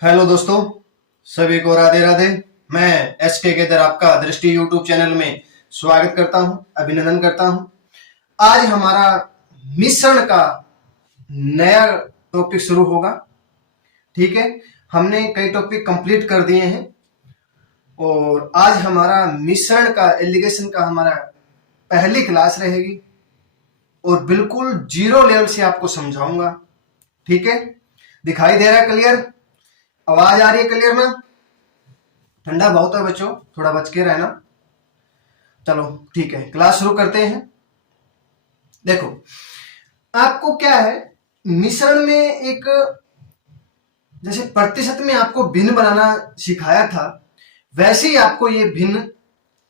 Hello दोस्तों, सभी को राधे राधे। मैं एसके केदार आपका दृष्टि यूट्यूब चैनल में स्वागत करता हूं, अभिनंदन करता हूं। आज हमारा मिश्रण का नया टॉपिक शुरू होगा। ठीक है, हमने कई टॉपिक कंप्लीट कर दिए हैं और आज हमारा मिश्रण का एलिगेशन का हमारा पहली क्लास रहेगी और बिल्कुल जीरो लेवल से आपको समझाऊंगा। ठीक है, दिखाई दे रहा है क्लियर? आवाज आ रही है क्लियर ना? ठंडा बहुत है बच्चों, थोड़ा बच के रहना। चलो ठीक है, क्लास शुरू करते हैं। देखो, आपको क्या है, मिश्रण में एक जैसे प्रतिशत में आपको भिन्न बनाना सिखाया था, वैसे ही आपको ये भिन्न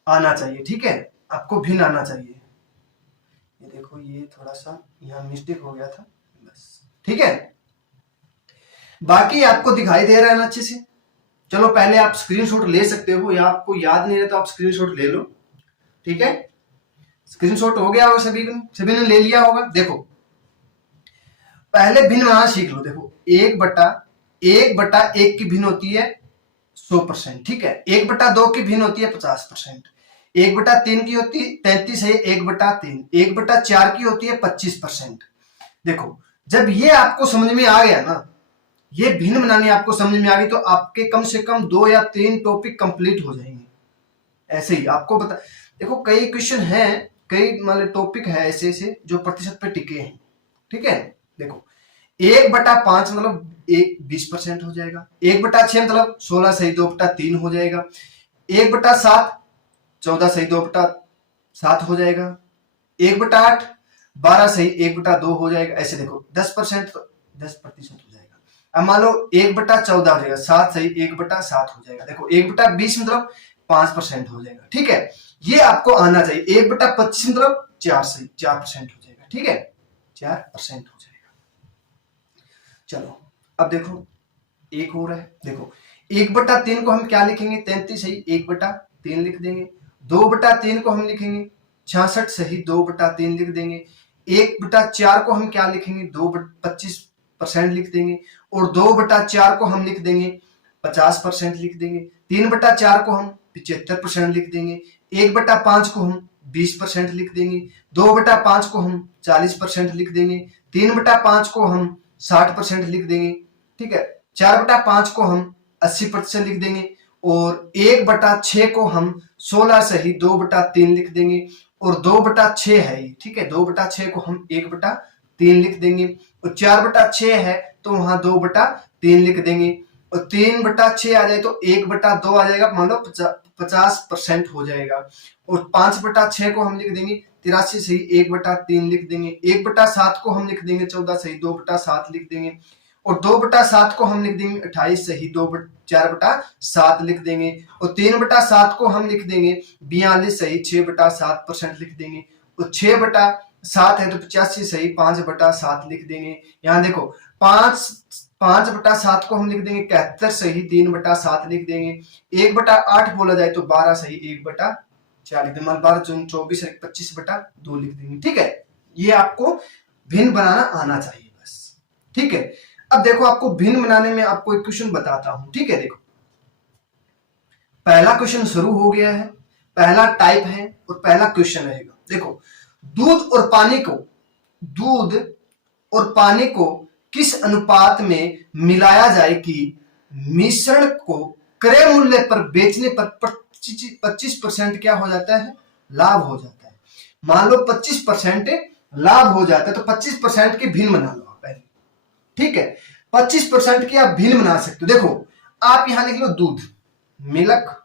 आना चाहिए। ठीक है, आपको भिन्न आना चाहिए। ये देखो, ये थोड़ा सा यहाँ मिस्टेक हो गया था बस। ठीक है, बाकी आपको दिखाई दे रहा है ना अच्छे से? चलो पहले आप स्क्रीनशॉट ले सकते हो, या आपको याद नहीं है तो आप स्क्रीनशॉट ले लो। ठीक है, स्क्रीनशॉट हो गया होगा, सभी ने ले लिया होगा। देखो, पहले भिन्न बनाना सीख लो। देखो, एक बटा एक की भिन्न होती है 100%। ठीक है, एक बटा दो की भिन्न होती है 50%। एक बटा तीन की होती है 33 है, एक बटा तीन। एक बटा चार की होती है 25%। देखो, जब ये आपको समझ में आ गया ना, ये भिन्न बनानी आपको समझ में आ गई, तो आपके कम से कम 2 या 3 टॉपिक कंप्लीट हो जाएंगे। ऐसे ही आपको बता, देखो कई क्वेश्चन हैं, कई मतलब टॉपिक है ऐसे ऐसे जो प्रतिशत पे टिके हैं। ठीक है, देखो, 1/5 मतलब 20% हो जाएगा। 1/6 मतलब 16 सही 2/3 हो जाएगा। 1/7 14 सही 2/7 हो जाएगा। 1/8 12 सही 1/2 हो जाएगा। ऐसे देखो, 10% तो 10% हो जाएगा। अब मान लो 1/14 हो जाएगा, 7 सही 1/7 हो जाएगा। देखो 1/20 मतलब 5% हो जाएगा। ठीक है, ये आपको आना चाहिए। 1/25 मतलब 4 सही 4% हो जाएगा। ठीक है, 4% हो जाएगा। चलो अब देखो, एक हो रहा है। देखो, 1/3 को हम क्या लिखेंगे? 33 सही 1/3 लिख देंगे। 2/3 को हम लिखेंगे 66 सही 2/3 लिख देंगे। 1/4 को हम क्या लिखेंगे? 25% लिख देंगे। और 2/4 को हम लिख देंगे 50% लिख देंगे। 3/4 को हम 75% लिख देंगे। 1/5 को हम 20% लिख देंगे। 2/5 को हम 40% लिख देंगे। 3/5 को हम 60% लिख देंगे। ठीक है, 4/5 को हम 80% लिख देंगे। और 1/6 को हम 16 सही 2/3 लिख देंगे। और 2/6 है ये। ठीक है, 2/6 को हम 1/3 लिख देंगे। और 4/6 है तो वहां 2/3 लिख देंगे। और 3/6 आ जाए तो 1/2 आ जाएगा, मतलब 50% हो जाएगा। और 5/6 को हम लिख देंगे 83 सही 1/3 लिख देंगे। 1/7 को हम लिख देंगे 14 सही 2/7 लिख देंगे। और 2/7 को हम लिख देंगे 28 सही 4/7 लिख देंगे। और 3/7 को हम लिख देंगे 42 सही 6/7% लिख देंगे। और 6/7 है तो 85 सही 5/7 लिख देंगे। यहाँ देखो, 5/7 को हम लिख देंगे 71 सही 3/7 लिख देंगे। 1/8 बोला जाए तो 12 सही 1/4 लिख देंगे। 12 जून 24 25/2 लिख देंगे। ठीक है, ये आपको भिन्न बनाना आना चाहिए बस। ठीक है, अब देखो, आपको भिन्न बनाने में आपको एक क्वेश्चन बताता हूं। ठीक है, देखो, पहला क्वेश्चन शुरू हो गया है, पहला टाइप है और पहला क्वेश्चन रहेगा। देखो, दूध और पानी को किस अनुपात में मिलाया जाए कि मिश्रण को क्रय मूल्य पर बेचने पर 25% क्या हो जाता है? लाभ हो जाता है। मान लो 25% लाभ हो जाता है तो 25% की भिन्न बना लो आप पहले। ठीक है, 25% की आप भिन्न बना सकते हो। देखो, आप यहां लिख लो दूध, मिल्क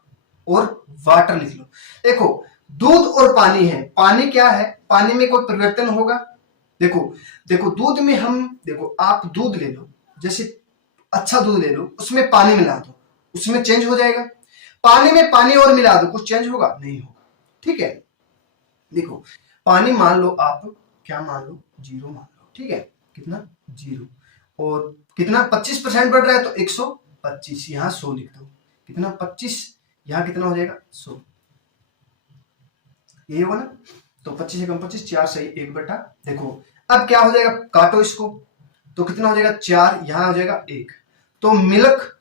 और वाटर लिख लो। देखो, दूध और पानी है। पानी क्या है? पानी में कोई परिवर्तन होगा? देखो दूध में हम, देखो आप दूध ले लो, जैसे अच्छा दूध ले लो, उसमें पानी मिला दो, उसमें चेंज हो जाएगा। पानी में पानी और मिला दो, कुछ चेंज होगा? नहीं होगा। ठीक है, देखो, पानी मान लो आप क्या मान लो? 0 मान लो। ठीक है, कितना? 0। और कितना? 25% बढ़ रहा है तो 125, यहां 100 लिख दो। कितना? 25, यहां कितना हो जाएगा? 100। यही होगा ना? तो 25 एकम 25, 4 सही 1/। देखो अब क्या हो जाएगा, काटो इसको तो कितना हो जाएगा? 4, यहां हो जाएगा 1। तो मिल्क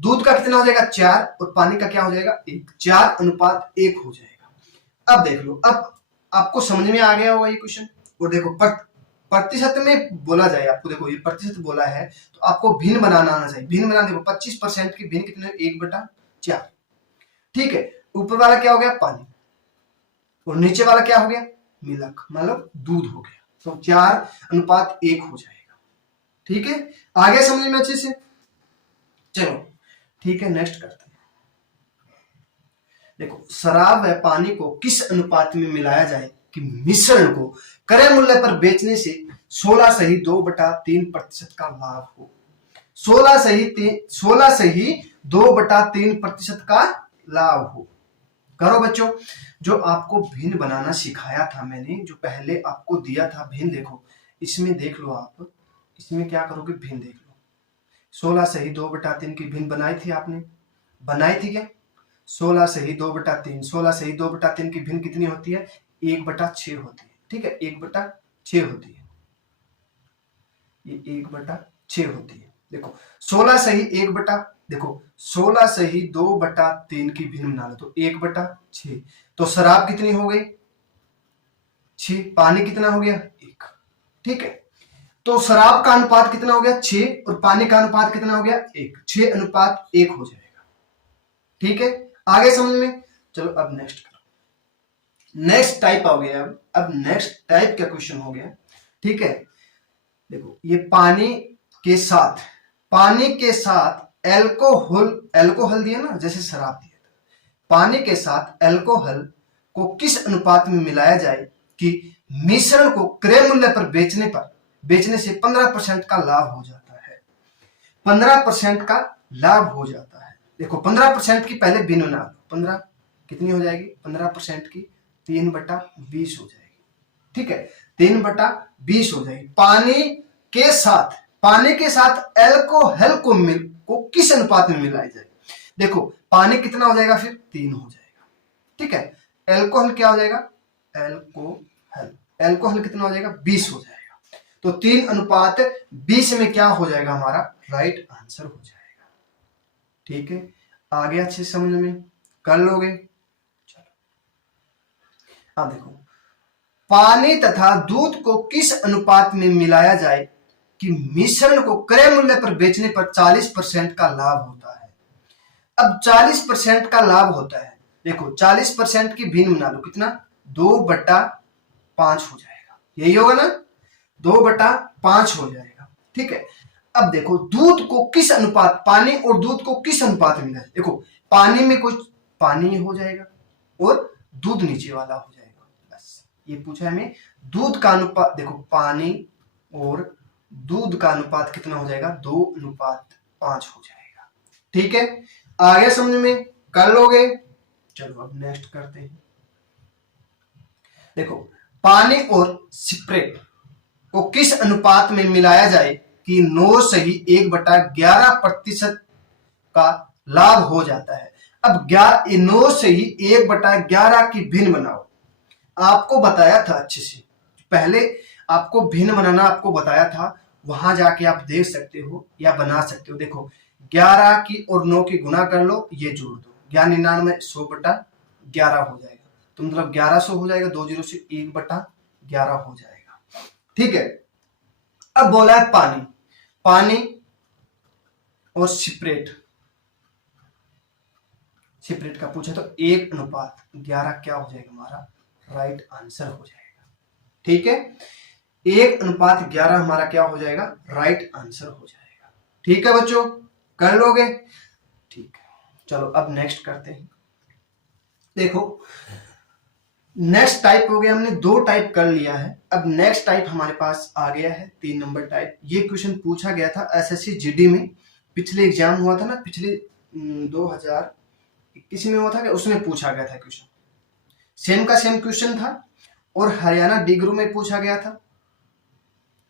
दूध का कितना हो जाएगा 4 और पानी का क्या हो जाएगा 1, 4:1 हो जाएगा। अब देख लो, अब आपको समझ में आ गया होगा ये क्वेश्चन। और देखो प्रतिशत में बोला जाए आपको, देखो ये प्रतिशत बोला है तो आपको भिन्न बनाना आना चाहिए। भिन्न बनाना, देखो 25% की भिन्न कितने 1/4, ठीक है। ऊपर वाला क्या हो गया पानी और नीचे वाला क्या हो गया मिल्क, मतलब दूध हो गया, तो 4:1 हो जाएगा, ठीक है। आगे समझ में अच्छे से, चलो ठीक है नेक्स्ट करते हैं। देखो शराब व पानी को किस अनुपात में मिलाया जाए कि मिश्रण को क्रय मूल्य पर बेचने से 16:2/3% का लाभ हो। 16:2/3% का लाभ हो। करो बच्चों, जो आपको भिन्न बनाना सिखाया था मैंने, जो पहले आपको दिया था भिन्न, देखो इसमें देख लो आप, इसमें क्या करोगे भिन्न देख लो। 16:2/3 की भिन्न बनाई थी आपने, बनाई थी क्या 16:2/3, 16:2/3 की भिन्न कितनी होती है 1/6 होती है, ठीक है 1/6 होती है, ये 1/6 होती है। देखो 16:1 देखो 16:2/3 की भिन्न बना लो तो 1/6, तो शराब कितनी हो गई 6, पानी कितना हो गया 1, ठीक है। तो शराब का अनुपात कितना हो गया 6 और पानी का अनुपात कितना हो गया 1, 6:1 हो जाएगा, ठीक है। आगे समझ में, चलो अब नेक्स्ट करो। नेक्स्ट टाइप हो गया, अब नेक्स्ट टाइप का क्वेश्चन हो गया, ठीक है। देखो ये पानी के साथ एल्कोहल दिया ना, जैसे शराब दिया था, पानी के साथ एल्कोहल को किस अनुपात में मिलाया जाए कि मिश्रण को क्रय मूल्य पर बेचने से 15% का लाभ हो जाता है। 15% का लाभ हो जाता है। देखो 15% की पहले भिन्न बना लो, 15 कितनी हो जाएगी 15% की 3/20 हो जाएगी, ठीक है 3/20 हो जाएगी। पानी के साथ एल्कोहल को किस अनुपात में मिलाया जाए, देखो पानी कितना हो जाएगा फिर 3 हो जाएगा, ठीक है। एल्कोहल क्या हो जाएगा एल्कोहल कितना हो जाएगा 20 हो जाएगा, तो 3:20 में क्या हो जाएगा हमारा राइट आंसर हो जाएगा, ठीक है। आगे अच्छे समझ में कर लोगे। चलो अब देखो, पानी तथा दूध को किस अनुपात में मिलाया जाए कि मिश्रण को क्रय मूल्य पर बेचने पर 40% का लाभ होता है। अब 40% का लाभ होता है, देखो 40% की भिन्न बना लो, कितना 2/5 हो जाएगा, यही होगा ना 2/5 हो जाएगा, ठीक है। अब देखो दूध को किस अनुपात, पानी और दूध को किस अनुपात में मिलाया, देखो पानी में कुछ पानी हो जाएगा और दूध नीचे वाला हो जाएगा, बस ये पूछा है हमें। दूध का अनुपात, देखो पानी और दूध का अनुपात कितना हो जाएगा 2:5 हो जाएगा, ठीक है। आगे समझ में कर लोगे। चलो अब नेक्स्ट करते हैं। देखो पानी और स्प्रेट को किस अनुपात में मिलाया जाए कि 9:1/11% का लाभ हो जाता है। अब 9:1/11 की भिन्न बनाओ, आपको बताया था अच्छे से, पहले आपको भिन्न बनाना आपको बताया था, वहां जाके आप देख सकते हो या बना सकते हो। देखो 11 की और 9 की गुना कर लो, ये जोड़ दो, 1199 100/11 हो जाएगा, तो मतलब 1100 हो जाएगा, 20 से 1/11 हो जाएगा, ठीक है। अब बोला है पानी और स्प्रेट का पूछा तो 1:11 क्या हो जाएगा हमारा राइट आंसर हो जाएगा, ठीक है। 1:11 हमारा क्या हो जाएगा राइट आंसर हो जाएगा, ठीक है बच्चों, कर लोगे, ठीक है। चलो अब नेक्स्ट करते हैं। देखो नेक्स्ट टाइप हो गया, हमने 2 टाइप कर लिया है, अब नेक्स्ट टाइप हमारे पास आ गया है 3 नंबर टाइप। ये क्वेश्चन पूछा गया था एसएससी जीडी में, पिछले एग्जाम हुआ था ना, पिछले 2021 में हुआ था कि उसमें पूछा गया था क्वेश्चन, सेम का सेम क्वेश्चन था और हरियाणा डी ग्रुप में पूछा गया था,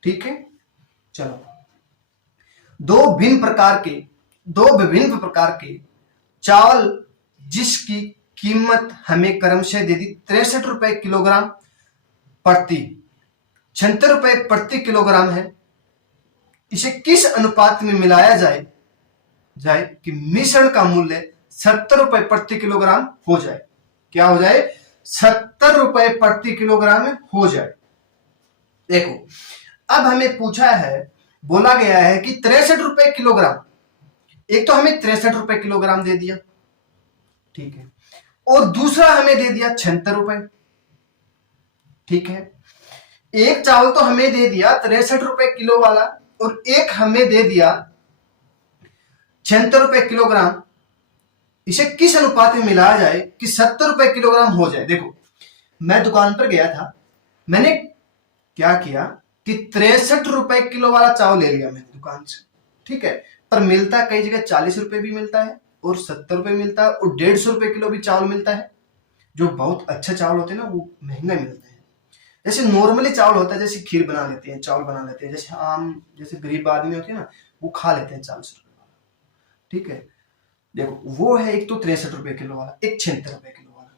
ठीक है। चलो दो विभिन्न प्रकार के चावल जिसकी कीमत हमें क्रमशः दे दी 63 रुपए किलोग्राम प्रति 76 रुपए प्रति किलोग्राम है, इसे किस अनुपात में मिलाया जाए जाए कि मिश्रण का मूल्य 70 रुपए प्रति किलोग्राम हो जाए। क्या हो जाए? 70 रुपए प्रति किलोग्राम हो जाए। देखो अब हमें पूछा है, बोला गया है कि 63 रुपए किलोग्राम, एक तो हमें 63 रुपए किलोग्राम दे दिया, ठीक है, और दूसरा हमें दे दिया 76 रुपए, ठीक है। एक चावल तो हमें दे दिया 63 रुपए किलो वाला और एक हमें दे दिया 76 रुपए किलोग्राम। इसे किस अनुपात में मिलाया जाए कि 70 रुपए किलोग्राम हो जाए? देखो मैं दुकान पर गया था, मैंने क्या किया कि 63 रुपए किलो वाला चावल ले लिया मैंने दुकान से, ठीक है, पर मिलता कई जगह 40 रुपए भी मिलता है और 70 रुपए मिलता है और 150 रुपए किलो भी चावल मिलता है। जो बहुत अच्छे चावल होते हैं ना वो महंगा मिलते हैं। जैसे नॉर्मली चावल होता है, जैसे खीर बना लेते हैं, चावल बना लेते हैं, जैसे आम जैसे गरीब आदमी होते हैं ना वो खा लेते हैं 40 रुपए वाला, ठीक है। देखो वो है एक तो 63 रुपए किलो वाला, एक 76 रुपए किलो वाला,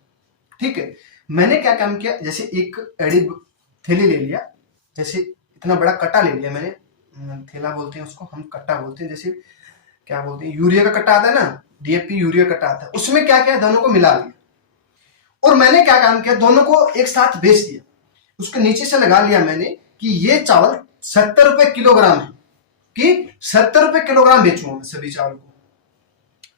ठीक है। मैंने क्या काम किया, जैसे एक एड़ी थैली ले लिया, जैसे इतना बड़ा कट्टा ले लिया मैंने, थैला बोलते हैं उसको, हम कट्टा बोलते हैं, जैसे क्या बोलते हैं यूरिया का कट्टा आता है ना, डीएपी यूरिया कट्टा आता है, उसमें क्या किया दोनों को मिला लिया और मैंने क्या काम किया दोनों को एक साथ बेच दिया। उसके नीचे से लगा लिया मैंने कि ये चावल 70 रुपए किलोग्राम है, कि 70 रुपए किलोग्राम बेचूंगा मैं सभी चावल को,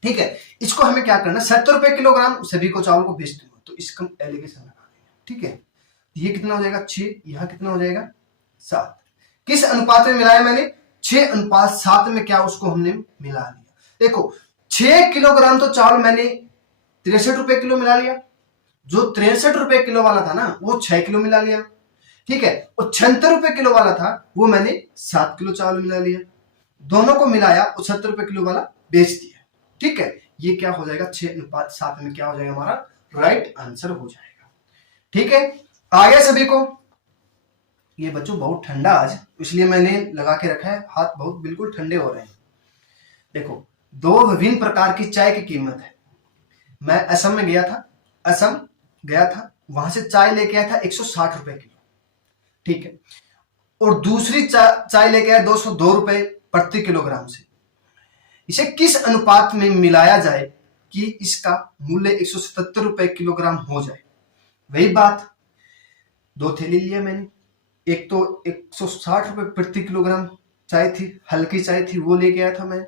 ठीक है। इसको हमें क्या करना, 70 रुपए किलोग्राम सभी को चावल को बेच दूंगा, तो इसका एलिगेशन लगा देंगे, ठीक है। ये कितना हो जाएगा 6, यहाँ कितना हो जाएगा 7। किस अनुपात में मिलाया मैंने? 6:7 में क्या उसको हमने मिला लिया। देखो 6 किलोग्राम तो चावल मैंने 63 रुपए किलो मिला लिया, जो 63 रुपए किलो वाला था ना वो 6 किलो मिला लिया, ठीक है, और 76 रुपए किलो वाला था वो मैंने 7 किलो चावल मिला लिया, दोनों को मिलाया और 70 रुपए किलो वाला बेच दिया, ठीक है। ये क्या हो जाएगा 6:7 में क्या हो जाएगा हमारा राइट आंसर हो जाएगा, ठीक है। आ गया सभी को? ये बच्चों बहुत ठंडा आज, इसलिए मैंने लगा के रखा है, हाथ बहुत बिल्कुल ठंडे हो रहे हैं। देखो 2 विभिन्न प्रकार की चाय की कीमत है। मैं असम में गया था, असम गया था, वहां से चाय लेके आया था 160 रुपए किलो, ठीक है, और दूसरी चाय लेके आया 202 रुपए प्रति किलोग्राम से। इसे किस अनुपात में मिलाया जाए कि इसका मूल्य 177 रुपए किलोग्राम हो जाए? वही बात, 2 थैली लिया मैंने, एक तो 160 रुपए प्रति किलोग्राम चाय थी, हल्की चाय थी वो लेके आया था मैं,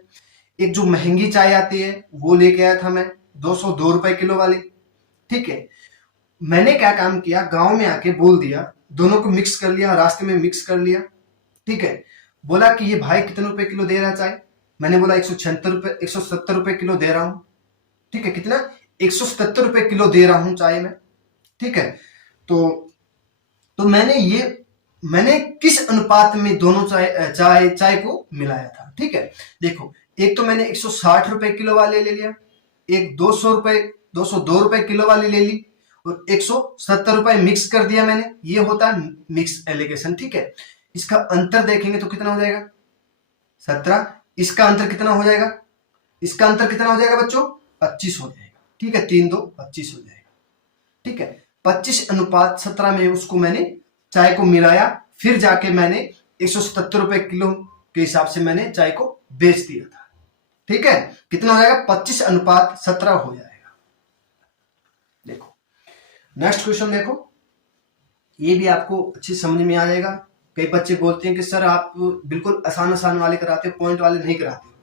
एक जो महंगी चाय आती है वो लेके आया था मैं 202 रुपए किलो वाली, ठीक है। मैंने क्या काम किया, गांव में आके बोल दिया, दोनों को मिक्स कर लिया, रास्ते में मिक्स कर लिया, ठीक है। बोला कि ये भाई कितने रुपए किलो दे रहा है चाय? मैंने बोला 170 रुपए किलो दे रहा हूं, ठीक है। कितना? 177 रुपए किलो दे रहा हूं चाय में, ठीक है। तो मैंने किस अनुपात में दोनों चाय को मिलाया था, ठीक है। देखो एक तो मैंने 160 रुपए किलो वाले ले लिया, एक 202 रुपए किलो वाली ले ली और 170 रुपए मिक्स कर दिया मैंने, ये होता है मिक्स एलिगेशन, ठीक है। इसका अंतर देखेंगे तो कितना हो जाएगा 17, इसका अंतर कितना हो जाएगा, इसका अंतर कितना हो जाएगा बच्चों 25 हो जाएगा, ठीक है, 3 2 25 हो जाएगा, ठीक है। 25:17 में उसको मैंने चाय को मिलाया, फिर जाके मैंने 177 रुपए किलो के हिसाब से मैंने चाय को बेच दिया था, ठीक है। कितना हो जाएगा 25:17 हो जाएगा। देखो नेक्स्ट क्वेश्चन देखो, ये भी आपको अच्छी समझ में आ जाएगा। कई बच्चे बोलते हैं कि सर आप बिल्कुल आसान वाले कराते हो, पॉइंट वाले नहीं कराते हो।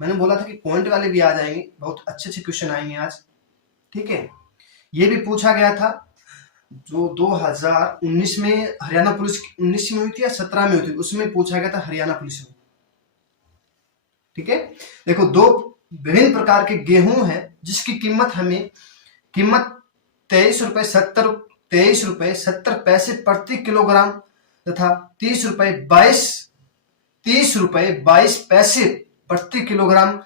मैंने बोला था कि पॉइंट वाले भी आ जाएंगे, बहुत अच्छे क्वेश्चन आएंगे आज, ठीक है। ये भी पूछा गया था जो 2019 में हरियाणा पुलिस 19 में हुई थी या 17 में हुई थी, उसमें पूछा गया था हरियाणा पुलिस में, ठीक है। देखो 2 विभिन्न प्रकार के गेहूं है जिसकी कीमत 23 रुपए 70 पैसे प्रति किलोग्राम तथा 30 रुपए 22 पैसे प्रति किलोग्राम,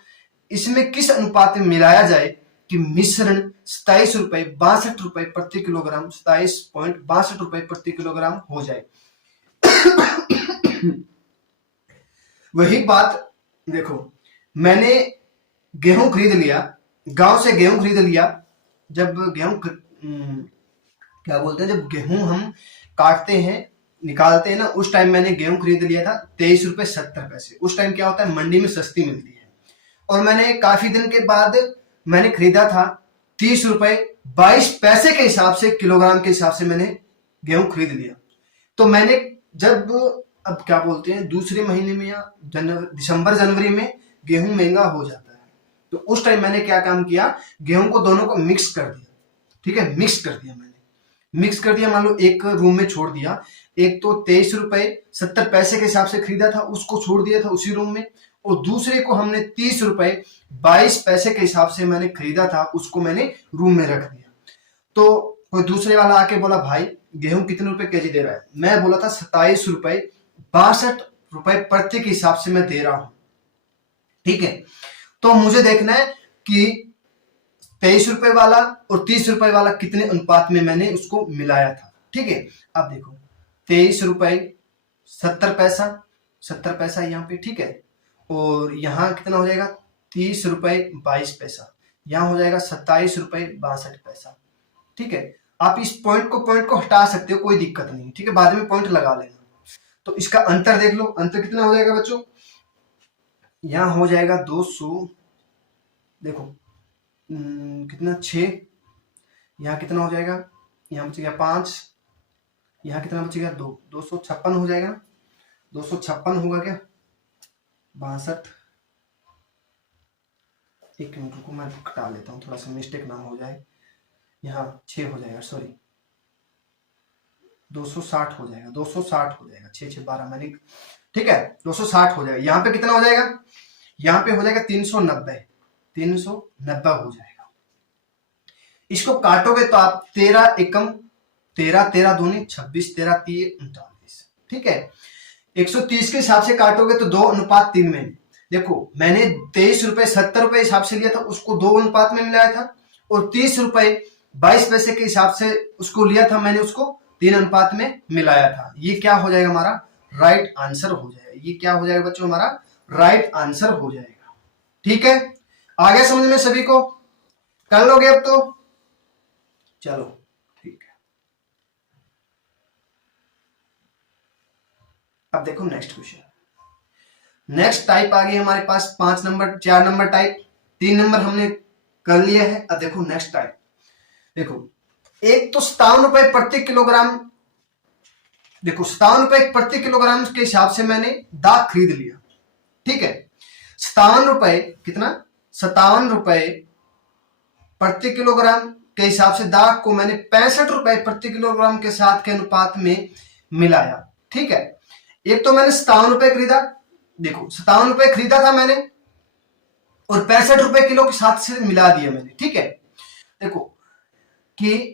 इसमें किस अनुपात में मिलाया जाए कि मिश्रण 27 रुपए 62 रुपए प्रति किलोग्राम 27.62 रुपए प्रति किलोग्राम हो जाए। वही बात देखो, मैंने गेहूं खरीद लिया, गांव से गेहूं खरीद लिया, जब गेहूं क्या बोलते हैं, जब गेहूं हम काटते हैं निकालते हैं ना, उस टाइम मैंने गेहूं खरीद लिया था 23 रुपए 70 पैसे। उस टाइम क्या होता है मंडी में सस्ती मिलती है, और मैंने काफी दिन के बाद मैंने खरीदा था 30 रुपए 22 पैसे के हिसाब से, किलोग्राम के हिसाब से मैंने गेहूं खरीद लिया। तो मैंने जब, अब क्या बोलते हैं, दूसरे महीने में या दिसंबर जनवरी में गेहूं महंगा हो जाता है, तो उस टाइम मैंने क्या काम किया, गेहूं को दोनों को मिक्स कर दिया। ठीक है, मिक्स कर दिया मैंने, मिक्स कर दिया, मान लो एक रूम में छोड़ दिया। एक तो 23 रुपए 70 पैसे के हिसाब से खरीदा था, उसको छोड़ दिया था उसी रूम में, और दूसरे को हमने 30 रुपए 22 पैसे के हिसाब से मैंने खरीदा था, उसको मैंने रूम में रख दिया। तो कोई दूसरे वाला आके बोला, भाई गेहूं कितने रुपए केजी दे रहा है? मैं बोला था 27 रुपए 62 रुपए प्रति के हिसाब से मैं दे रहा हूं। ठीक है, तो मुझे देखना है कि 23 रुपए वाला और 30 रुपए वाला कितने अनुपात में मैंने उसको मिलाया था। ठीक है, अब देखो 23 रुपए 70 पैसा, 70 पैसा यहाँ पे। ठीक है, और यहाँ कितना हो जाएगा 30 रुपए 22 पैसा, यहाँ हो जाएगा 27 रुपए 62 पैसा। ठीक है, आप इस पॉइंट को हटा सकते हो, कोई दिक्कत नहीं। ठीक है, बाद में पॉइंट लगा लेना। तो इसका अंतर देख लो, अंतर कितना हो जाएगा बच्चों, यहाँ हो जाएगा 200, देखो कितना 6, यहाँ कितना हो जाएगा, यहाँ बचेगा 5, यहाँ कितना बचेगा 2, 256 हो जाएगा। 256 होगा क्या, 62, एक मिनट रुको मैं घटा लेता हूँ, थोड़ा सा मिस्टेक ना हो जाए। यहाँ 6 हो जाएगा, सॉरी 260 हो जाएगा, 260 हो जाएगा, 6 6 12 मैंने। ठीक है, 260 हो जाएगा। यहाँ पे कितना हो जाएगा, यहाँ पे हो जाएगा 390, 390 हो जाएगा। इसको काटोगे तो आप 13 एकम 13, 13 दूनी 26, 13 3 39। ठीक है, 130 के हिसाब से काटोगे तो 2:3 में। देखो मैंने 23 रुपए 70 रुपए हिसाब से लिया था, उसको 2 अनुपात में मिलाया था, और 30 रुपए 22 पैसे के हिसाब से उसको लिया था मैंने, उसको 3 अनुपात में मिलाया था। ये क्या हो जाएगा, हमारा राइट आंसर हो जाएगा। ये क्या हो जाएगा बच्चों, हमारा राइट आंसर हो जाएगा। ठीक है, आ गया समझ में सभी को, कर लोगे अब तो, चलो ठीक है। अब देखो नेक्स्ट क्वेश्चन, नेक्स्ट टाइप आ गई हमारे पास 5 नंबर 4 नंबर टाइप, 3 नंबर हमने कर लिया है। अब देखो नेक्स्ट टाइप, देखो एक तो 57 रुपए प्रति किलोग्राम, देखो 57 रुपए प्रति किलोग्राम के हिसाब से मैंने दाख खरीद लिया। ठीक है, 57 रुपए कितना, 57 रुपए प्रति किलोग्राम के हिसाब से दाख को मैंने 65 रुपए प्रति किलोग्राम के साथ के अनुपात में मिलाया। ठीक है, एक तो मैंने 57 रुपए खरीदा, देखो 57 रुपए खरीदा था मैंने, और 65 रुपए किलो के साथ से मिला दिया मैंने। ठीक है, देखो कि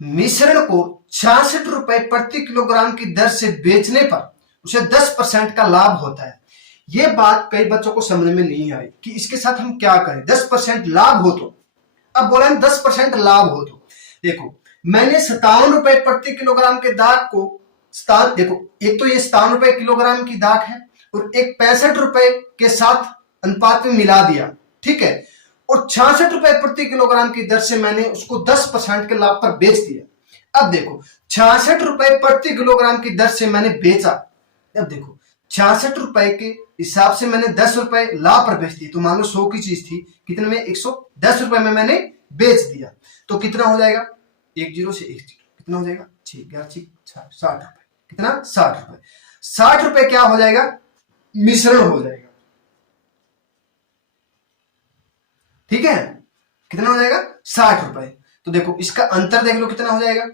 मिश्रण को 66 रुपए प्रति किलोग्राम की दर से बेचने पर उसे 10% का लाभ होता है। ये बात कई बच्चों को समझ में नहीं आई कि इसके साथ हम क्या करें। 10% लाभ हो तो, अब बोला 10% लाभ हो तो, देखो मैंने 57 रुपए प्रति किलोग्राम के दाख को, देखो एक तो ये 57 रुपए किलोग्राम की दाख है, और एक 65 रुपए के साथ अनुपात में मिला दिया। ठीक है, और 66 रुपए प्रति किलोग्राम की दर से मैंने उसको 10% के लाभ पर बेच दिया। अब देखो 66 रुपए प्रति किलोग्राम की दर से मैंने बेचा, अब देखो 66 रुपए के हिसाब से मैंने 10 रुपए लाभ पर बेच दी। तो मान लो 100 की चीज थी, कितने में, 110 रुपए में मैंने बेच दिया। तो कितना हो जाएगा, 10 से 1 कितना हो जाएगा, 6 11 60 रुपए, कितना 60 रुपए। 60 रुपए क्या हो जाएगा, मिश्रण हो जाएगा। ठीक है, कितना हो जाएगा 60 रुपए। तो देखो इसका अंतर देख लो कितना हो जाएगा,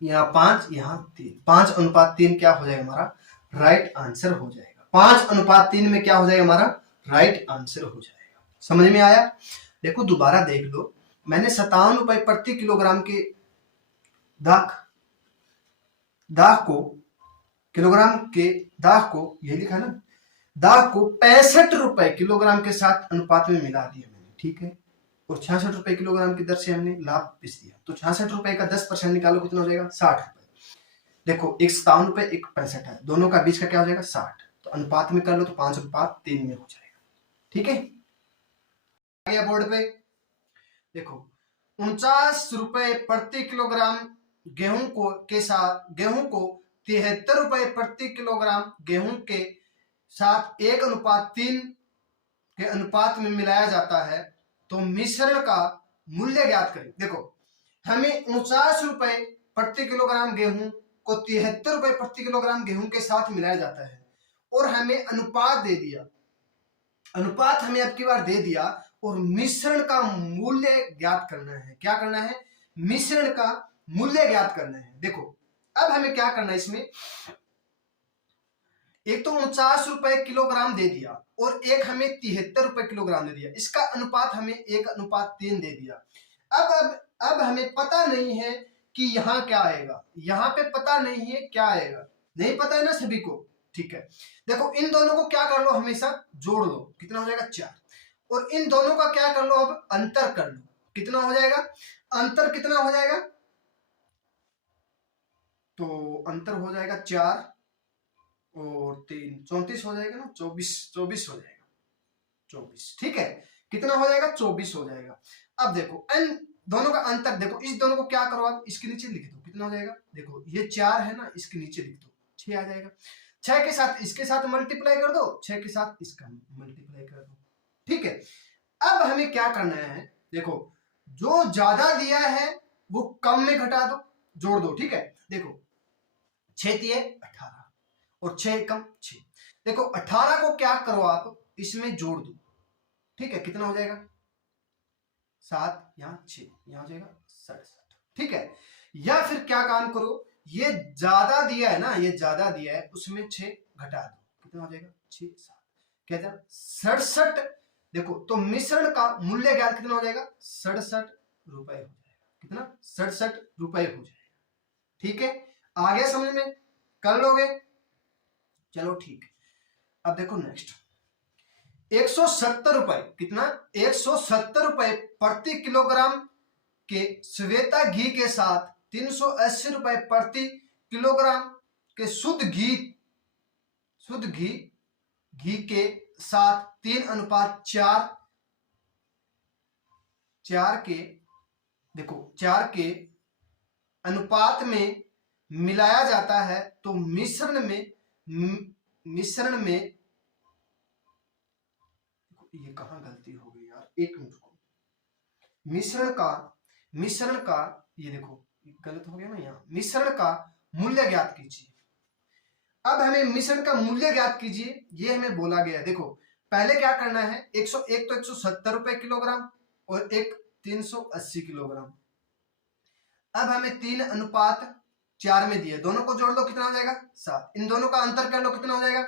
यहाँ 5 यहाँ 3, 5:3 क्या हो जाएगा, हमारा राइट आंसर हो जाएगा। 5:3 में क्या हो जाएगा, हमारा राइट आंसर हो जाएगा। समझ में आया, देखो दोबारा देख लो, मैंने 57 रुपए प्रति किलोग्राम के दाख को, किलोग्राम के दाख को, यही लिखा है ना, दाख को 65 रुपए किलोग्राम के साथ अनुपात में मिला दिया मैंने। ठीक है, और 66 रुपए किलोग्राम की दर से हमने लाभ बेच दिया। तो 66 रुपए का 10% निकालो, कितना हो जाएगा 60 रुपए। देखो एक 57 रुपए एक 65 है, दोनों का बीच का क्या हो जाएगा 60, तो अनुपात में कर लो तो 5:3 में हो जाएगा। ठीक है, आगे बोर्ड पे देखो 49 रुपए प्रति किलोग्राम गेहूं को 73 रुपए प्रति किलोग्राम गेहूं के साथ 1:3 के अनुपात में मिलाया जाता है तो मिश्रण का मूल्य ज्ञात करें। देखो हमें 49 रुपए प्रति किलोग्राम गेहूं को 73 रुपए प्रति किलोग्राम गेहूं के साथ मिलाया जाता है और हमें अनुपात दे दिया, अनुपात हमें अब की बार दे दिया और मिश्रण का मूल्य ज्ञात करना है। क्या करना है? मिश्रण का मूल्य ज्ञात करना है। देखो अब हमें क्या करना है, इसमें एक तो 49 रुपए किलोग्राम दे दिया और एक हमें 73 रुपए किलोग्राम दे दिया, इसका अनुपात हमें 1:3 दे दिया। अब हमें पता नहीं है कि यहां क्या आएगा, यहां पे पता नहीं है क्या आएगा, नहीं पता है ना सभी को। ठीक है, देखो इन दोनों को क्या कर लो, हमेशा जोड़ लो, कितना हो जाएगा 4, और इन दोनों का क्या कर लो, अब अंतर कर लो, कितना हो जाएगा, अंतर कितना हो जाएगा, तो अंतर हो जाएगा 4 और 3 34 हो जाएगा ना, 24 हो जाएगा, 24। ठीक है, कितना हो जाएगा, 24 हो जाएगा। अब देखो इन दोनों का अंतर, देखो इस दोनों को क्या करो, आप इसके नीचे लिख दो, कितना हो जाएगा, देखो ये 4 है ना, इसके नीचे लिख दो, 6 आ जाएगा। 6 के साथ इसके साथ मल्टीप्लाई कर दो, 6 के साथ इसका मल्टीप्लाई कर दो। ठीक है, अब हमें क्या करना है, देखो जो ज्यादा दिया है वो कम में घटा दो, जोड़ दो। ठीक है, देखो 6 दिए 18 और 6 कम 6, देखो 18 को क्या करो आप इसमें जोड़ दो। ठीक है, कितना हो जाएगा, 7, यहाँ 6, यहाँ हो जाएगा 67। ठीक है, या फिर क्या काम करो, ये ज्यादा दिया है ना, ये ज्यादा दिया है, उसमें 6 घटा दो, कितना हो जाएगा 6 7, कहते हैं 67। देखो तो मिश्रण का मूल्य ज्ञात कितना हो जाएगा, 67 रुपए हो जाएगा, कितना 67 रुपए हो जाएगा। ठीक है, आ गया समझ में, कर लोगे, चलो ठीक है। अब देखो नेक्स्ट 170 रुपए, कितना 170 रुपए प्रति किलोग्राम के श्वेता घी के साथ 380 रुपए प्रति किलोग्राम के शुद्ध घी के साथ 3:4 के, देखो 4 के अनुपात में मिलाया जाता है तो मिश्रण में ये कहां गलती हो गई यार, एक मिनट को, मिश्रण का ये देखो गलत हो गया ना, यहाँ मिश्रण का मूल्य ज्ञात कीजिए। अब हमें मिश्रण का मूल्य ज्ञात कीजिए, ये हमें बोला गया है। देखो पहले क्या करना है, 101 तो 170 रुपए किलोग्राम और एक 380 किलोग्राम। अब हमें 3:4 में दिए, दोनों को जोड़ लो, कितना हो जाएगा 7, इन दोनों का अंतर कर लो, कितना हो जाएगा,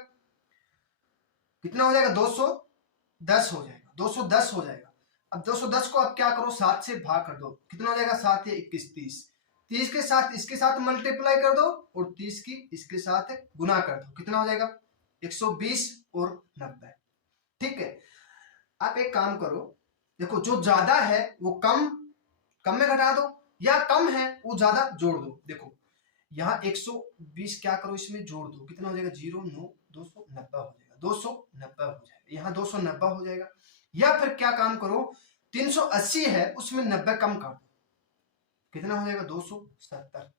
210 हो जाएगा, 210 हो जाएगा। अब 210 को अब क्या करो, 7 से भाग कर दो, कितना हो जाएगा, 7 या 21 30 के साथ इसके साथ मल्टीप्लाई कर दो और 30 की इसके साथ गुना कर दो, कितना हो जाएगा 120 और 90। ठीक है, आप एक काम करो, देखो जो ज्यादा है वो कम में घटा दो, या कम है वो ज्यादा जोड़ दो। देखो यहाँ 120 क्या करो इसमें जोड़ दो, कितना हो जाएगा 0 9 290 हो जाएगा, 290 हो जाएगा, यहाँ 290 हो जाएगा। या फिर क्या काम करो, 380 है उसमें 90 कम कर दो, कितना हो जाएगा 270,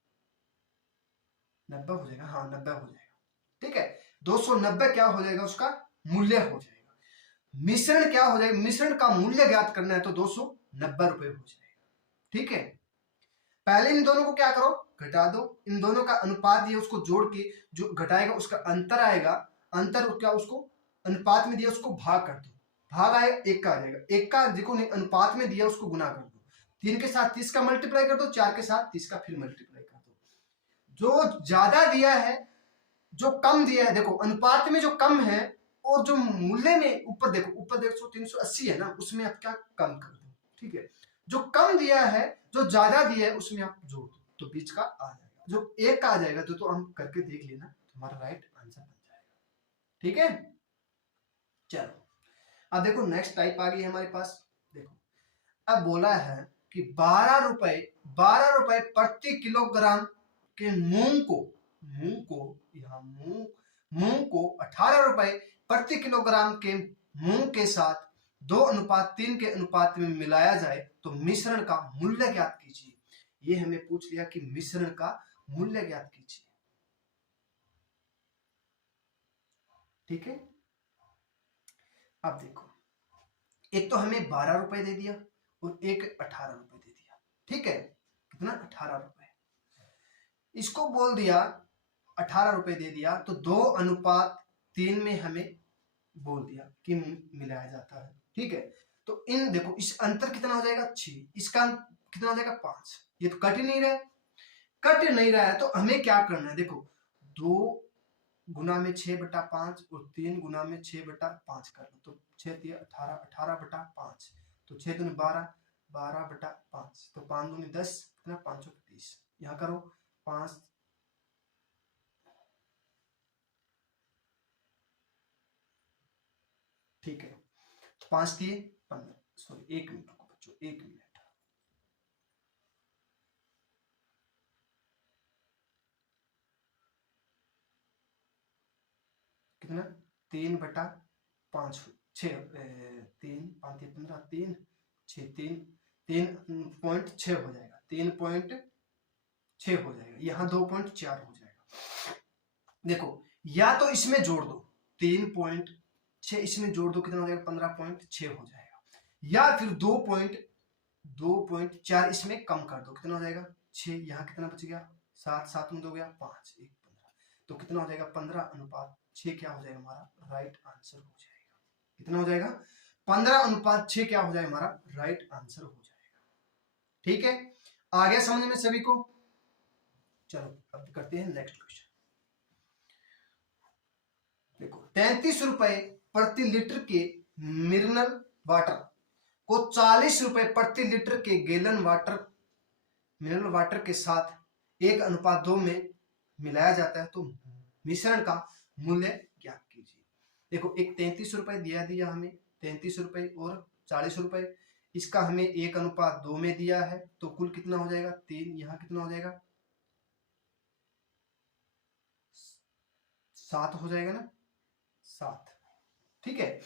90 हो जाएगा, हाँ 90 हो जाएगा। ठीक है, 290 क्या हो जाएगा, उसका मूल्य हो जाएगा। मिश्रण क्या हो जाएगा, मिश्रण का मूल्य ज्ञात करना है तो 290 रुपए हो जाएगा। ठीक है, पहले इन दोनों को क्या करो, घटा दो, इन दोनों का अनुपात दिया उसको जोड़ के जो घटाएगा उसका अंतर आएगा, अंतर क्या उसको अनुपात में दिया उसको भाग कर दो, भाग आएगा 1 का आ जाएगा, 1 का देखो नहीं अनुपात में दिया उसको गुना कर दो, 3 के साथ 30 का मल्टीप्लाई कर दो, 4 के साथ 30 का फिर मल्टीप्लाई कर दो। जो ज्यादा दिया है जो कम दिया है, देखो अनुपात में जो कम है और जो मूल्य में ऊपर देखो 380 है ना, उसमें आप क्या कम कर दो। ठीक है, जो कम दिया है जो ज्यादा दिया है उसमें आप जोड़ दो तो बीच का आ जाएगा, जो 1 का आ जाएगा तो हम करके देख लेना, तुम्हारा राइट आंसर बन जाएगा। ठीक है, चलो अब देखो नेक्स्ट टाइप आ गई है हमारे पास। देखो अब बोला है कि 12 रुपए प्रति किलोग्राम के मूंग को 18 रुपए प्रति किलोग्राम के मूंग के साथ 2:3 के अनुपात में मिलाया जाए तो मिश्रण का मूल्य ज्ञात कीजिए। ये हमें पूछ लिया कि मिश्रण का मूल्य ज्ञात कीजिए। ठीक है, अब देखो एक तो हमें 12 रुपए दे दिया और एक 18 रुपए दे दिया, ठीक है, कितना 18 रुपए, इसको बोल दिया 18 रुपए दे दिया, तो 2:3 में हमें बोल दिया कि मिलाया जाता है, ठीक है। तो इन देखो इस अंतर कितना हो जाएगा 6, इसका कितना हो जाएगा 5, ये तो कट ही नहीं रहा है, कट नहीं रहा है, तो हमें क्या करना है, देखो 2 गुना में 6/5 और 3 गुना में 6/5 कर लो, तो 6 3 18, 18/5, तो 6 दूनी 12, 12/5, तो 5 दूनी 10, कितना 5 30, यहाँ करो 5, ठीक है, 5 दिए 15, सॉरी 1 मिनट को बच्चों, 1 मिनट, कितना 3/5, 6, 3 5 15, 3 6, 3.6 हो जाएगा, 3.6 हो जाएगा, यहाँ 2.4 हो जाएगा। देखो या तो इसमें जोड़ दो 3.6, इसमें जोड़ दो कितना हो जाएगा 15.6 हो जाएगा, या फिर 2.4 इसमें कम कर दो, कितना हो जाएगा 6, यहाँ कितना बच गया 7, 7 में 2 गया 5, 1 15, तो कितना हो जाएगा 15:6 क्या हो जाएगा हमारा राइट आंसर हो जाएगा, कितना हो जाएगा 15:6 क्या हो जाएगा हमारा राइट आंसर हो जाएगा, ठीक है। आ गया समझ में सभी को? चलो अब करते हैं नेक्स्ट क्वेश्चन। देखो 33 रुपए प्रति लीटर के मिनरल वाटर को 40 रुपए प्रति लीटर के गैलन वाटर मिनरल वाटर के साथ 1:2 में मिलाया जाता है, तो मिश्रण का मूल्य ज्ञात कीजिए। देखो एक 33 रुपए दिया हमें, 33 रुपए और 40 रुपए, इसका हमें 1:2 में दिया है, तो कुल कितना हो जाएगा 3, यहाँ कितना हो जाएगा 7 हो जाएगा ना, 7, ठीक है,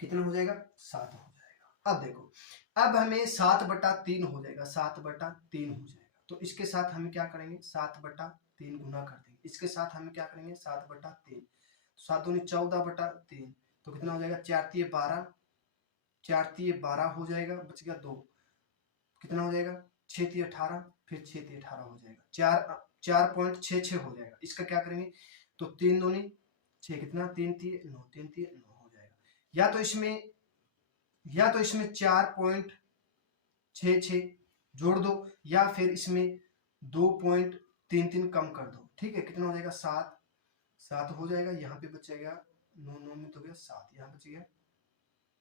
कितना हो जाएगा 7 हो जाएगा। अब देखो अब हमें 7/3 हो जाएगा, 7/3 हो जाएगा, तो इसके साथ हम क्या करेंगे 7/3 गुना कर देंगे, इसके साथ हम क्या करेंगे 7/3, 7 दूनी 14/3, तो कितना हो जाएगा 4 3 12, 4 3 12 हो जाएगा, बच गया 2, कितना हो जाएगा 6 3 18, फिर 6 3 18 हो जाएगा, 4.66 हो जाएगा, इसका क्या करेंगे, तो 3 दूनी 6, कितना 3 3 9, 3 3 9 हो जाएगा, या तो इसमें 4.66 जोड़ दो, या फिर इसमें 2.33 कम कर दो, ठीक है, कितना हो जाएगा 7 7 हो जाएगा, यहाँ पे बचेगा 9 9 में तो गया 7, यहाँ बच गया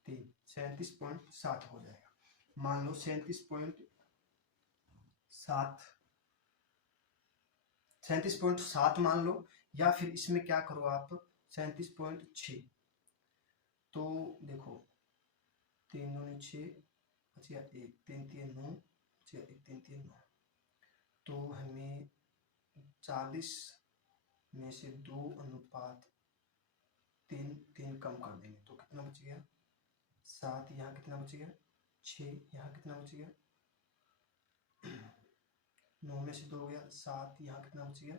3, 37.7 हो जाएगा, मान लो 37.7 मान लो, या फिर इसमें क्या करो आप 37.6, तो देखो 3 दूनी 6, बचिया 1 3 3 9, 1 3 3 9, तो हमें 40 में से 2:3 कम कर देंगे, तो कितना बच गया 7, यहाँ कितना बच गया 6, यहाँ कितना बच गया 9 में से 2 गया 7, यहाँ कितना बच गया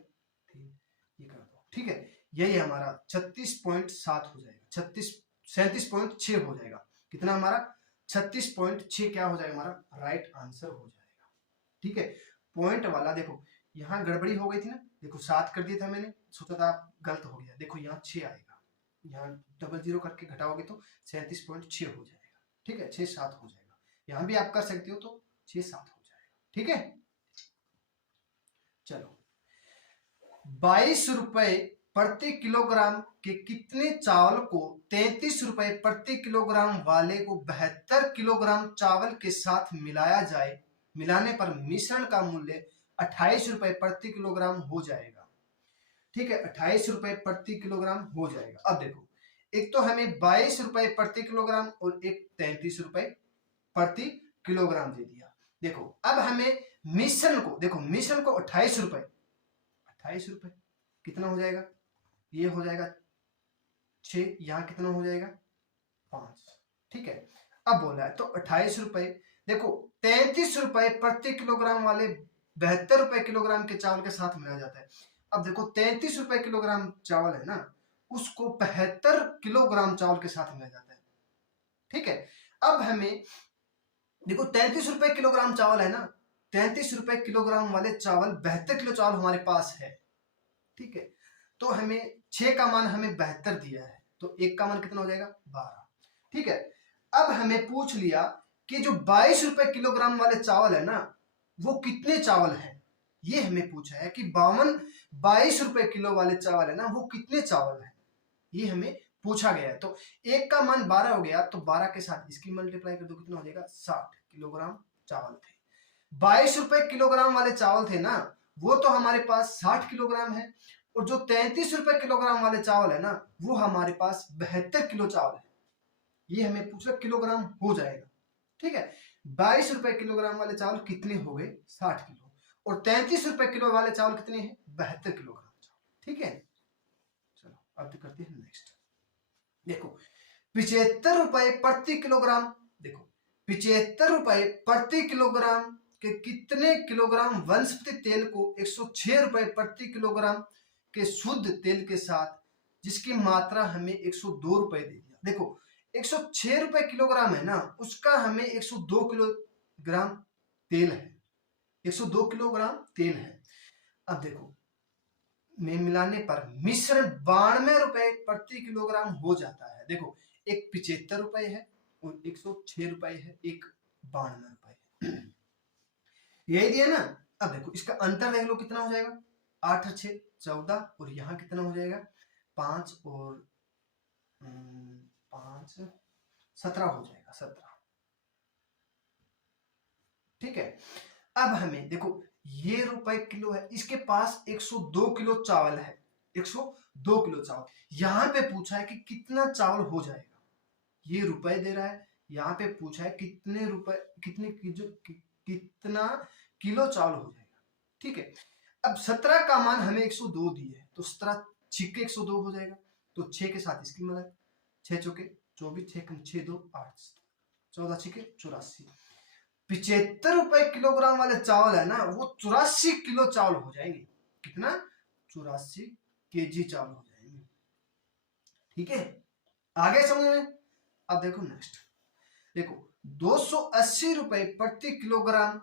3, ये कर दो, ठीक है, यही हमारा 36.7 हो जाएगा, 37.6 हो जाएगा, कितना हमारा 36.6 क्या हो जाएगा हमारा राइट आंसर हो जाएगा, ठीक है। पॉइंट वाला देखो यहाँ गड़बड़ी हो गई थी ना, देखो 7 कर दिया था मैंने, सोचा था गलत हो गया, देखो यहाँ 6 आएगा, यहाँ 00 करके घटाओगे तो 37.6 हो जाएगा, ठीक है, 6 7 हो जाएगा, यहाँ भी आप कर सकते हो, तो 6 7 हो जाएगा, ठीक है। चलो 22 रुपए प्रति किलोग्राम के कितने चावल को 33 रुपए प्रति किलोग्राम वाले को 72 किलोग्राम चावल के साथ मिलाया जाए, मिलाने पर मिश्रण का मूल्य 28 रुपए प्रति किलोग्राम हो जाएगा, ठीक है, 28 रुपए प्रति किलोग्राम हो जाएगा। अब देखो एक तो हमें 22 रुपए प्रति किलोग्राम और एक 33 रुपए प्रति किलोग्राम दे दिया, देखो अब हमें मिश्रण को, देखो मिश्रण को 28 रुपए कितना हो जाएगा, ये हो जाएगा 6, यहाँ कितना हो जाएगा 5, ठीक है। अब बोला है तो 28 रुपए, देखो 33 रुपए प्रति किलोग्राम वाले 72 रुपए किलोग्राम के चावल के साथ मिलाया जाता है। अब देखो 33 रुपए किलोग्राम चावल है ना, उसको 72 किलोग्राम चावल के साथ मिलाया जाता है, ठीक है। अब हमें देखो 33 रुपए किलोग्राम चावल है ना, 33 रुपए किलोग्राम वाले चावल 72 किलो चावल हमारे पास है, ठीक है। तो हमें 6 का मान हमें 72 दिया है, तो 1 का मान कितना हो जाएगा 12, ठीक है। अब हमें पूछ लिया कि जो 22 रुपए किलोग्राम वाले चावल है ना वो कितने चावल है, ये हमें पूछा है कि 22 रुपए किलो वाले चावल है ना वो कितने चावल है, ये हमें पूछा गया है। तो 1 का मान 12 हो गया, तो 12 के साथ इसकी मल्टीप्लाई कर दो, कितना हो जाएगा 60 किलोग्राम चावल थे। 22 रुपए किलोग्राम वाले चावल थे ना वो तो हमारे पास 60 किलोग्राम है, और जो 33 रुपए किलोग्राम वाले चावल है ना वो हमारे पास 72 किलो चावल है, ये हमें पूछा किलोग्राम हो जाएगा, ठीक है। 22 रुपए किलोग्राम वाले चावल कितने हो गए 60 किलो, और 33 रुपए किलो वाले चावल कितने हैं 72 किलोग्राम चावल, ठीक है। चलो अब करते हैं नेक्स्ट। देखो 75 रुपए प्रति किलोग्राम, देखो 75 रुपए प्रति किलोग्राम के कितने किलोग्राम वनस्पति तेल को 106 रुपए प्रति किलोग्राम के शुद्ध तेल के साथ जिसकी मात्रा हमें 102 रुपए दे दिया। देखो 106 रुपए किलोग्राम है ना उसका हमें 102 किलोग्राम तेल है, 102 किलोग्राम तेल है। अब देखो में मिलाने पर मिश्रण 92 रुपए प्रति किलोग्राम हो जाता है। देखो एक 75 रुपए है और 106 रुपए है, एक 92 रुपए है, यही दिया ना। अब देखो इसका अंतर देख लो कितना हो जाएगा, 8 और 6 14, और यहाँ कितना हो जाएगा 5 और 5 17 हो जाएगा 17, ठीक है। अब हमें देखो ये रुपए किलो है, इसके पास 102 किलो चावल है, 102 किलो चावल, यहां पे पूछा है कि कितना चावल हो जाएगा, ये रुपए दे रहा है, यहां पे पूछा है कितने रुपए कितना किलो चावल हो जाएगा, ठीक है। अब 17 का मान हमें 102 दिए है, तो 17 छिक्के 102 हो जाएगा, तो 6 के साथ इसकी मदद 6 चौके 24, 6 2 8, 14 छिक्के 84, 75 रुपए किलोग्राम वाले चावल है ना वो 84 किलो चावल हो जाएंगे, कितना 84 केजी चावल हो जाएंगे, ठीक है। आगे समझ में। अब देखो नेक्स्ट, देखो 280 रुपए प्रति किलोग्राम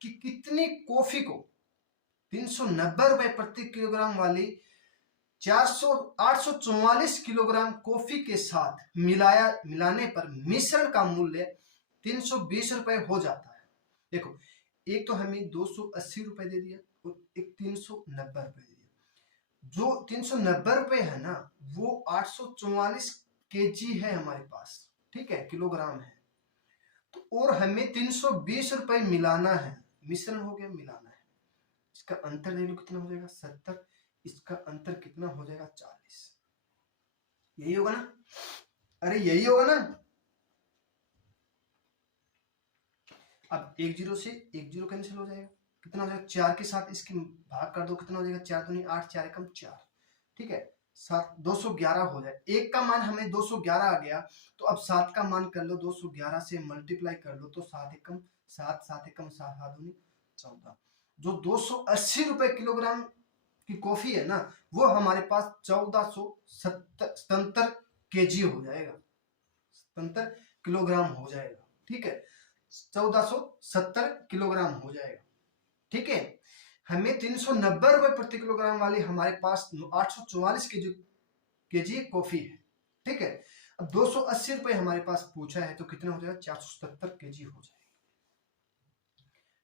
की कितनी कॉफी को 390 रुपए प्रति किलोग्राम वाली 844 किलोग्राम कॉफी के साथ मिलाने पर मिश्रण का मूल्य 320 रुपए हो जाता है। देखो एक तो हमें 280 रुपए दे दिया और एक 390 रुपए दे दिया, जो 390 रुपए है ना वो 844 केजी है हमारे पास, ठीक है, किलोग्राम है, तो और हमें 320 रुपए मिलाना है, मिश्रण हो गया मिलाना है, इसका अंतर देख लो कितना हो जाएगा 70, इसका अंतर कितना हो जाएगा 40, यही होगा ना, अरे यही होगा ना। अब 1 0 से 1 0 कैंसिल हो जाएगा, कितना हो जाएगा 4 के साथ इसकी भाग कर दो, कितना हो जाएगा 4 दूनी 8, 4 एकम 4, ठीक है, 7 211 हो जाए, 1 का मान हमें 211 आ गया, तो अब 7 का मान कर लो 211 से मल्टीप्लाई कर लो, तो 7 एकम 7, 7 एकम 7, 7 दूनी 14, जो 280 रुपए किलोग्राम की कॉफी है ना वो हमारे पास 1477 केजी हो जाएगा, 77 किलोग्राम हो जाएगा, ठीक है, 1470 किलोग्राम हो जाएगा, ठीक है। हमें 390 रुपए प्रति किलोग्राम वाली हमारे पास 844 केजी कॉफी है, ठीक है। अब 280 रुपए हमारे पास पूछा है तो कितना हो जाएगा 477 केजी हो जाएगा,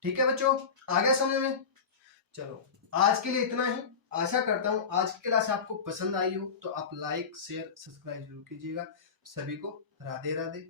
ठीक है बच्चों, आ गया समझ में। चलो आज के लिए इतना ही, आशा करता हूं आज की क्लास आपको पसंद आई हो, तो आप लाइक शेयर सब्सक्राइब जरूर कीजिएगा। सभी को राधे राधे।